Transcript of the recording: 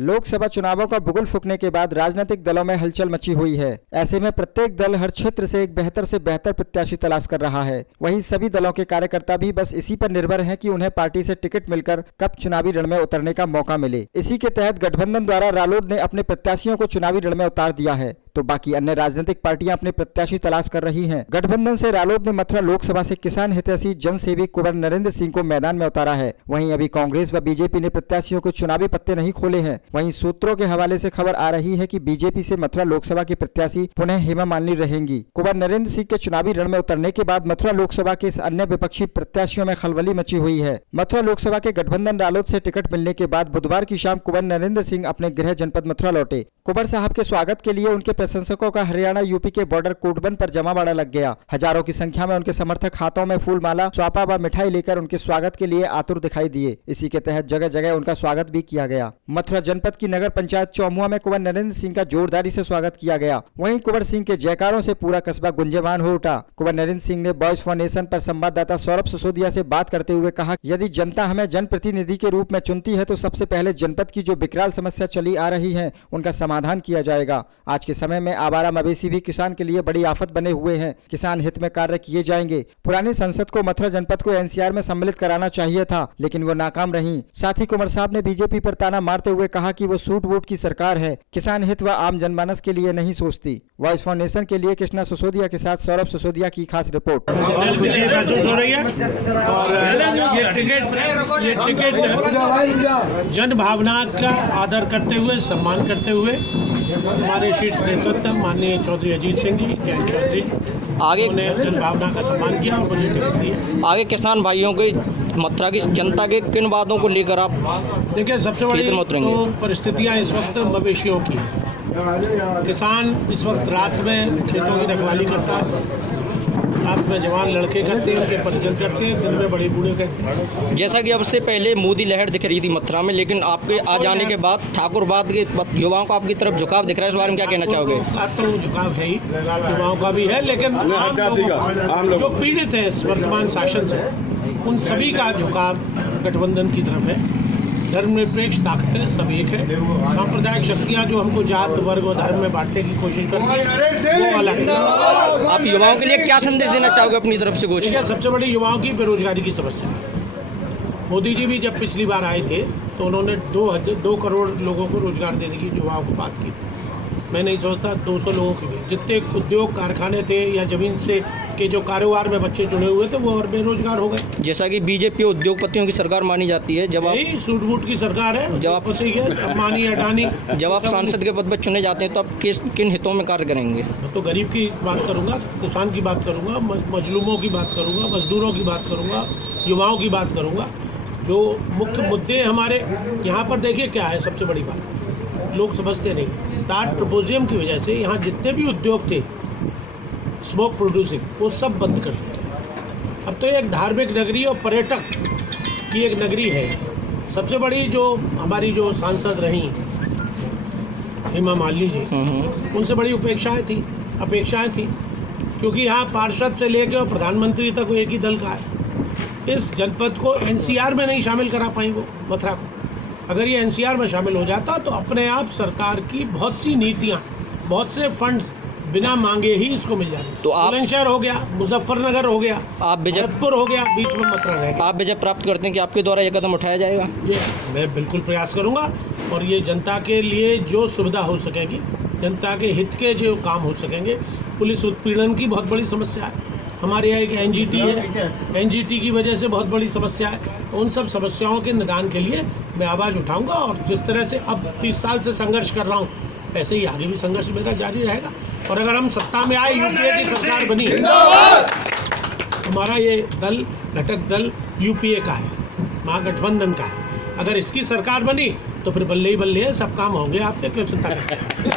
लोकसभा चुनावों का बुगुल फूंकने के बाद राजनीतिक दलों में हलचल मची हुई है। ऐसे में प्रत्येक दल हर क्षेत्र से एक बेहतर से बेहतर प्रत्याशी तलाश कर रहा है। वहीं सभी दलों के कार्यकर्ता भी बस इसी पर निर्भर हैं कि उन्हें पार्टी से टिकट मिलकर कब चुनावी रण में उतरने का मौका मिले। इसी के तहत गठबंधन द्वारा रालोद ने अपने प्रत्याशियों को चुनावी रण में उतार दिया है, तो बाकी अन्य राजनीतिक पार्टियां अपने प्रत्याशी तलाश कर रही हैं। गठबंधन से रालोद ने मथुरा लोकसभा से किसान हितैषी जनसेवी कुंवर नरेंद्र सिंह को मैदान में उतारा है। वहीं अभी कांग्रेस व बीजेपी ने प्रत्याशियों को चुनावी पत्ते नहीं खोले हैं। वहीं सूत्रों के हवाले से खबर आ रही है कि बीजेपी से मथुरा लोकसभा की प्रत्याशी पुनः हेमा मालिनी रहेंगी। कुंवर नरेंद्र सिंह के चुनावी रण में उतरने के बाद मथुरा लोकसभा के अन्य विपक्षी प्रत्याशियों में खलबली मची हुई है। मथुरा लोकसभा के गठबंधन रालोद से टिकट मिलने के बाद बुधवार की शाम कुंवर नरेंद्र सिंह अपने गृह जनपद मथुरा लौटे। कुंवर साहब के स्वागत के लिए उनके प्रशंसकों का हरियाणा यूपी के बॉर्डर कोटबंद पर जमावड़ा लग गया। हजारों की संख्या में उनके समर्थक हाथों में फूल माला, स्वापा व मिठाई लेकर उनके स्वागत के लिए आतुर दिखाई दिए। इसी के तहत जगह जगह उनका स्वागत भी किया गया। मथुरा जनपद की नगर पंचायत चौमुआ में कुंवर नरेंद्र सिंह का जोरदारी से स्वागत किया गया। वहीं कुंवर सिंह के जयकारों से पूरा कस्बा गुंजयमान हो उठा। कुंवर नरेंद्र सिंह ने वॉइस फॉर नेशन पर संवाददाता सौरभ सिसोदिया से बात करते हुए कहा, यदि जनता हमें जनप्रतिनिधि के रूप में चुनती है तो सबसे पहले जनपद की जो विकराल समस्या चली आ रही है उनका समाधान किया जाएगा। आज के समय में आवारा मवेशी भी किसान के लिए बड़ी आफत बने हुए हैं। किसान हित में कार्य किए जाएंगे। पुरानी संसद को मथुरा जनपद को एनसीआर में सम्मिलित कराना चाहिए था, लेकिन वो नाकाम रही। साथ ही कुंवर साहब ने बीजेपी पर ताना मारते हुए कहा कि वो सूट वूट की सरकार है, किसान हित व आम जनमानस के लिए नहीं सोचती। वॉइस फॉर नेशन के लिए कृष्णा सिसोदिया के साथ सौरभ सिसोदिया की खास रिपोर्ट। खुशी महसूस हो रही है और ये टिकट जन भावना का आदर करते हुए, सम्मान करते हुए हमारे शीर्ष नेतृत्व माननीय चौधरी अजीत सिंह जी, जयंत चौधरी आगे ने जन भावना का सम्मान किया और मुझे टिकट दिया। आगे किसान भाइयों के मथुरा की जनता के किन बातों को लेकर आप देखिए, सबसे बड़ी तो परिस्थितियाँ इस वक्त मवेशियों की। किसान इस वक्त रात में खेतों की रखवाली करता है, रात में जवान लड़के करते हैं, उनके परिजन करते हैं, दिन में बड़े बूढ़े करते हैं। जैसा कि अब से पहले मोदी लहर दिख रही थी मथुरा में, लेकिन आपके आ जाने के बाद ठाकुरवाद के युवाओं को आपकी तरफ झुकाव दिख रहा है। इस बारे में क्या कहना चाहोगे? तो झुकाव है ही, युवाओं का भी है, लेकिन आम लोग जो पीड़ित है इस वर्तमान शासन से, उन सभी का झुकाव गठबंधन की तरफ है। धर्मनिरपेक्ष ताकतें सब एक है। सांप्रदायिक शक्तियां जो हमको जात वर्ग और धर्म में बांटने की कोशिश करती है वो अलग है। आप युवाओं के लिए क्या संदेश देना चाहोगे अपनी तरफ से? कुछ सबसे बड़ी युवाओं की बेरोजगारी की समस्या है। मोदी जी भी जब पिछली बार आए थे तो उन्होंने 2 करोड़ लोगों को रोजगार देने की युवाओं को बात की। मैं नहीं सोचता 200 लोगों के लिए जितने उद्योग कारखाने थे या जमीन से के जो कारोबार में बच्चे जुड़े हुए थे वो और बेरोजगार हो गए। जैसा कि बीजेपी उद्योगपतियों की सरकार मानी जाती है, जब आप सूट बूट की सरकार है, जब आप अम्बानी अडानी, जब आप सांसद के पद पर चुने जाते हैं तो आप किन हितों में कार्य करेंगे? तो गरीब की बात करूंगा, किसान की बात करूंगा, मजलूमों की बात करूंगा, मजदूरों की बात करूंगा, युवाओं की बात करूंगा। जो मुख्य मुद्दे हमारे यहाँ पर देखिए क्या है, सबसे बड़ी बात लोग समझते नहीं। टाट ट्रोपोजियम की वजह से यहाँ जितने भी उद्योग थे स्मोक प्रोड्यूसिंग, वो सब बंद कर दिए। अब तो एक धार्मिक नगरी और पर्यटक की एक नगरी है। सबसे बड़ी जो हमारी जो सांसद रही हेमा मालिनी जी, उनसे बड़ी अपेक्षाएं थी, क्योंकि यहाँ पार्षद से लेकर और प्रधानमंत्री तक एक ही दल का है। इस जनपद को एनसीआर में नहीं शामिल करा पाई वो मथुरा को। अगर ये एनसीआर में शामिल हो जाता तो अपने आप सरकार की बहुत सी नीतियां, बहुत से फंड्स बिना मांगे ही इसको मिल जाते। तो आप बुलंदशहर हो गया, मुजफ्फरनगर हो गया, आप जयपुर हो गया, बीच में मथुरा रह गया। आप विजय प्राप्त करते हैं कि आपके द्वारा ये कदम उठाया जाएगा? ये मैं बिल्कुल प्रयास करूंगा और ये जनता के लिए जो सुविधा हो सकेगी, जनता के हित के जो काम हो सकेंगे। पुलिस उत्पीड़न की बहुत बड़ी समस्या है हमारे यहाँ, एक एनजीटी है, एनजीटी की वजह से बहुत बड़ी समस्या है। उन सब समस्याओं के निदान के लिए मैं आवाज़ उठाऊंगा और जिस तरह से अब 30 साल से संघर्ष कर रहा हूँ, ऐसे ही आगे भी संघर्ष मेरा जारी रहेगा। और अगर हम सत्ता में आए, यूपीए की सरकार बनी, हमारा ये दल घटक दल यूपीए का है, महागठबंधन का है, अगर इसकी सरकार बनी तो फिर बल्ले ही बल्ले है, सब काम होंगे आपके, क्यों चिंता करते हैं?